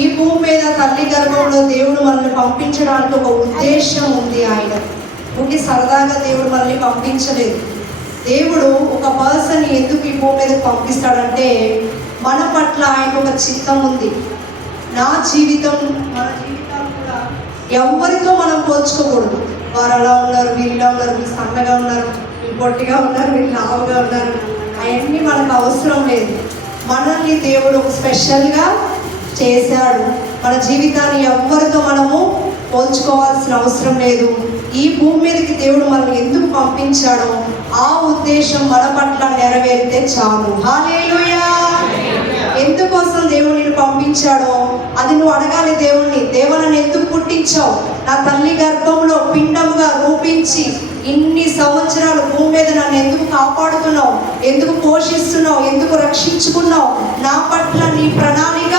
ఈ భూమి మీద తల్లి గర్భంలో దేవుడు మనల్ని పంపించడానికి ఒక ఉద్దేశం ఉంది. ఆయన ఊరికి సరదాగా దేవుడు మనల్ని పంపించలేదు. దేవుడు ఒక పర్సన్ ఎందుకు ఈ భూమి మీద పంపిస్తాడంటే మన పట్ల ఆయన ఒక చిత్తం ఉంది. నా జీవితం, మన జీవితాలు కూడా ఎవరితో మనం పోల్చుకోకూడదు. వారు అలా ఉన్నారు, వీళ్ళు ఇలా ఉన్నారు, వీళ్ళు సన్నగా ఉన్నారు, వీళ్ళు పొట్టిగా ఉన్నారు, వీళ్ళు లావుగా ఉన్నారు, అవన్నీ మనకు అవసరం లేదు. మనల్ని దేవుడు ఒక స్పెషల్గా చేశాడు. మన జీవితాన్ని ఎవరితో మనము పోల్చుకోవాల్సిన అవసరం లేదు. ఈ భూమి మీదకి దేవుడు మనల్ని ఎందుకు పంపించాడో ఆ ఉద్దేశం మన పట్ల నెరవేరితే చాలు. హల్లెలూయా. ఎందుకోసం దేవుడు నిన్ను పంపించాడో అది నువ్వు అడగాలి దేవుణ్ణి. దేవా, నన్ను ఎందుకు పుట్టించావు? నా తల్లి గర్భంలో పిండముగా రూపించి ఇన్ని సంవత్సరాలు భూమి మీద నన్ను ఎందుకు కాపాడుతున్నావు? ఎందుకు పోషిస్తున్నావు? ఎందుకు రక్షించుకున్నావు? నా పట్ల నీ ప్రణాళిక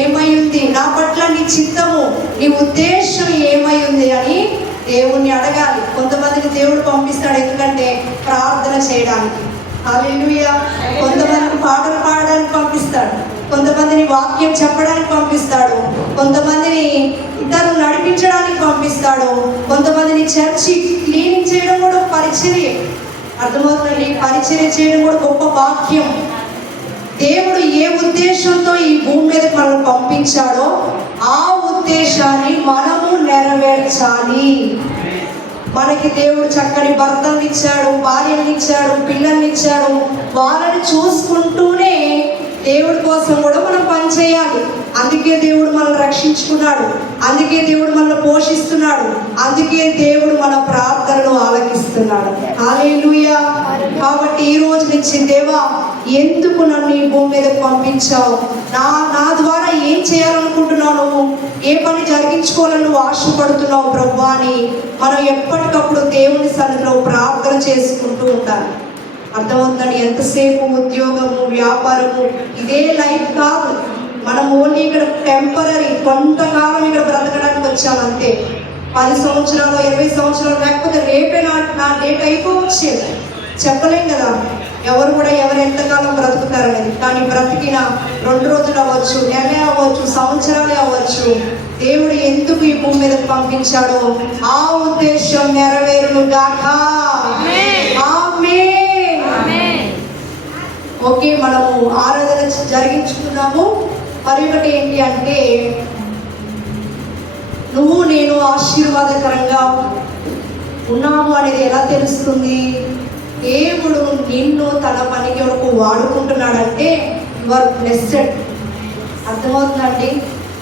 ఏమై ఉంది? నా పట్ల నీ చిత్తము, నీ ఉద్దేశం ఏమై ఉంది అని దేవుణ్ణి అడగాలి. కొంతమందిని దేవుడు పంపిస్తాడు ఎందుకంటే ప్రార్థన చేయడానికి. హల్లెలూయా. కొంతమందిని పాటలు పాడడానికి పంపిస్తాడు, కొంతమందిని వాక్యం చెప్పడానికి పంపిస్తాడు, కొంతమందిని ఇతరులు నడిపించడానికి పంపిస్తాడు, కొంతమందిని చర్చి క్లీనింగ్ చేయడం కూడా పరిచర్య. అర్థమవుతుందండి? పరిచర్య చేయడం కూడా గొప్ప వాక్యం. దేవుడు ఏ ఉద్దేశంతో ఈ భూమి మీదకి మనల్ని పంపించాడో ఆ ఉద్దేశాన్ని మనము నెరవేర్చాలి. మనకి దేవుడు చక్కని భర్తల్ని ఇచ్చాడు, భార్యని ఇచ్చాడు, పిల్లల్ని ఇచ్చాడు. వాళ్ళని చూసుకుంటూనే దేవుడి కోసం కూడా మనం పని చేయాలి. అందుకే దేవుడు మనల్ని రక్షించుకున్నాడు, అందుకే దేవుడు మనల్ని పోషిస్తున్నాడు, అందుకే దేవుడు మన ప్రార్థనలు ఆలకిస్తున్నాడు. హల్లెలూయా. కాబట్టి ఈ రోజు నుంచి దేవా, ఎందుకు నన్ను ఈ భూమి మీదకి పంపించావు? నా ద్వారా ఏం చేయాలనుకుంటున్నావు? నువ్వు ఏ పని జరిగించుకోవాలని నువ్వు ఆశపడుతున్నావు ప్రభువా అని మనం ఎప్పటికప్పుడు దేవుని సన్నిధిలో ప్రార్థన చేసుకుంటూ ఉండాలి. అర్థమవుతుందండి? ఎంతసేపు ఉద్యోగము, వ్యాపారము ఇదే లైఫ్ కాదు. మనం ఓన్లీ ఇక్కడ టెంపరీ, కొంతకాలం ఇక్కడ బ్రతకడానికి వచ్చామంతే. 10 సంవత్సరాలు, 20 సంవత్సరాలు, లేకపోతే రేపే నా డేట్ అయిపోవచ్చు, చెప్పలేం కదా. ఎవరు కూడా ఎవరు ఎంతకాలం బ్రతుకుతారనేది. కానీ బ్రతికిన 2 రోజులు అవ్వచ్చు, నెలే అవ్వచ్చు, సంవత్సరాలే అవ్వచ్చు. దేవుడు ఎందుకు ఈ భూమి మీదకి పంపించాడో ఆ ఉద్దేశం నెరవేరును గాక. ఆమేన్. ఓకే, మనము ఆరాధన జరిగించుకున్నాము. మరి ఒకటి ఏంటి అంటే, నువ్వు నేను ఆశీర్వాదకరంగా ఉన్నాము అనేది ఎలా తెలుస్తుంది? దేవుడు నిన్ను తన పనికి వరకు వాడుకుంటున్నాడంటే యు ఆర్ బ్లెస్డ్. అర్థమవుతుందండి?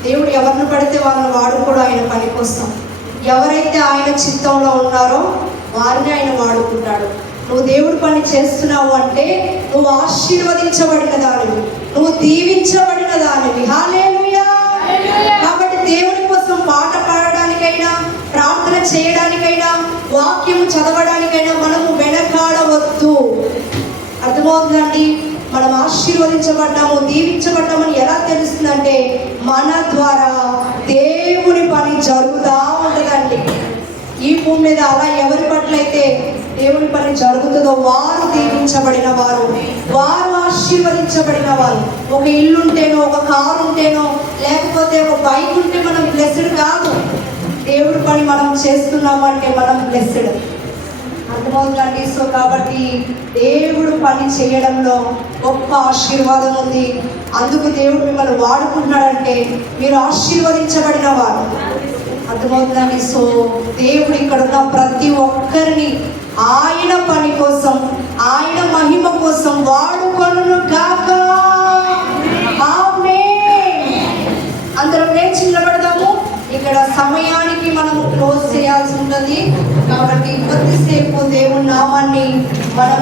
దేవుడు ఎవరిని పడితే వాళ్ళని వాడుకోడు ఆయన పని కోసం. ఎవరైతే ఆయన చిత్తంలో ఉన్నారో వారిని ఆయన వాడుకుంటాడు. నువ్వు దేవుడి పని చేస్తున్నావు అంటే నువ్వు ఆశీర్వదించబడిన దానివి, నువ్వు దీవించబడిన దానివి. హల్లెలూయా. కాబట్టి దేవుడి కోసం పాట పాడడానికైనా, ప్రార్థన చేయడానికైనా, వాక్యం చదవడానికైనా మనము వెనకాడవద్దు. అర్థమవుతుందండి? మనం ఆశీర్వదించబడ్డాము, దీవించబడ్డామని ఎలా తెలుస్తుందంటే మన ద్వారా దేవుని పని జరుగుతూ ఉంటుందండి. ఈ భూమి మీద అలా ఎవరి పట్ల అయితే దేవుని పని జరుగుతుందో వారు దీవించబడిన వారు, వారు ఆశీర్వదించబడిన వారు. ఒక ఇల్లు ఉంటేనో, ఒక కారు ఉంటేనో, లేకపోతే ఒక బైక్ ఉంటే మనం బ్లెస్డ్ కాదు. దేవుడి పని మనం చేస్తున్నాము అంటే మనం బ్లెస్డ్. అర్థమవుతుందండి? సో కాబట్టి దేవుడు పని చేయడంలో గొప్ప ఆశీర్వాదం ఉంది. అందుకు దేవుడు మిమ్మల్ని వాడుకుంటున్నాడంటే మీరు ఆశీర్వదించబడిన వారు. అర్థమవుతుందండి? సో దేవుడు ఇక్కడ ఉన్న ప్రతి ఒక్కరిని ఆయన పని కోసం, ఆయన మహిమ కోసం వాడుకొనును గాక. ఆమేన్. అందరం లేచి నిలబడదాము. ఇక్కడ సమయానికి మనం క్లోజ్ చేయాల్సి ఉంటుంది. కాబట్టి కొద్దిసేపు దేవుని నామాన్ని మనం